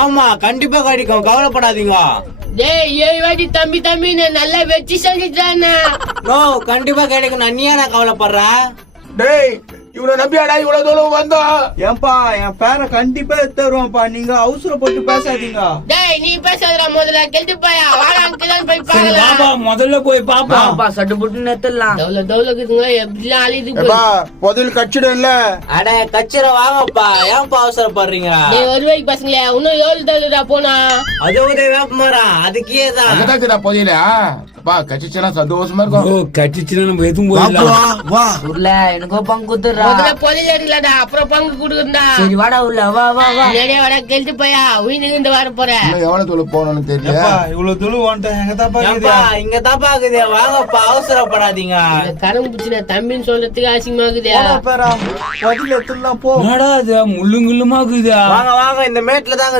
ஆமா கண்டிப்பா கிடைக்கும், கவலைப்படாதீங்க. டேய் 7 வாட்டி தம்பி தம்பின்னு நல்லா வச்சு செஞ்சுட்டானே. நோ கண்டிப்பா கிடைக்கும், நீ ஏன் கவலைப்படுற? டேய் இவ்வளவு நம்பியாடா இவ்வளவு தூரம் வந்தோம். ஏன்பா என் பேரை கண்டிப்பா தருவான்ப்பா, நீங்க அவசரப்பட்டு பேசாதீங்க. டேய் நீ பேசாதடா, முதல்ல கெட்டு போயா. வாடா அங்கதான் போய் பார்க்கலாம். முதல்ல போய் பாப்பா. சட்டு புட்டு நிறுத்தலாம். டவுலக்குதுங்க எப்படிலாம் அழிது போய். எப்பா பதில் கச்சிடும்ல. அட கச்சிர வாங்கப்பா, ஏன்பா அவசரப்படுறீங்க? டேய் ஒரு வரைக்கும் பசங்களே இன்னும் 7 தள்ளுடா போனா. அது ஒரு வேப்பமரம், அதுக்கே தான். அங்கதான் பதில கச்சிச்சுனா சந்தோஷமா இருக்கும். கட்டிச்சுன்னா நம்ம எதுவும் போயிடலாம். வா உருள எனக்கோ பங்கு குத்துறா. முதல்ல பொதில எடுக்கலடா, அப்புறம் பங்கு கொடுக்குறா. சரி வாடா உள்ள வா வா வா. நிறைய வாடா கெட்டு போயா, உயிர் வர போற. இன்னும் எவ்வளவு தூரம் போகணும்னு தெரியல. ஏப்பா இவ்வளவு துளு வந்துட்டேன், எங்க தான் ஏன்பா இங்க தான் பாக்குது, வாங்கப்பா அவசரப்படாதீங்க. கரும்பு பிடிச்சின தம்பின்னு சொல்றதுக்கு அசிங்கமாக்குதே. பேரா பதில் எடுத்துலாம் போ. என்னடா இது முள்ளுங்குள்ளுமாக்குதா? வாங்க வாங்க, இந்த மேட்ல தாங்க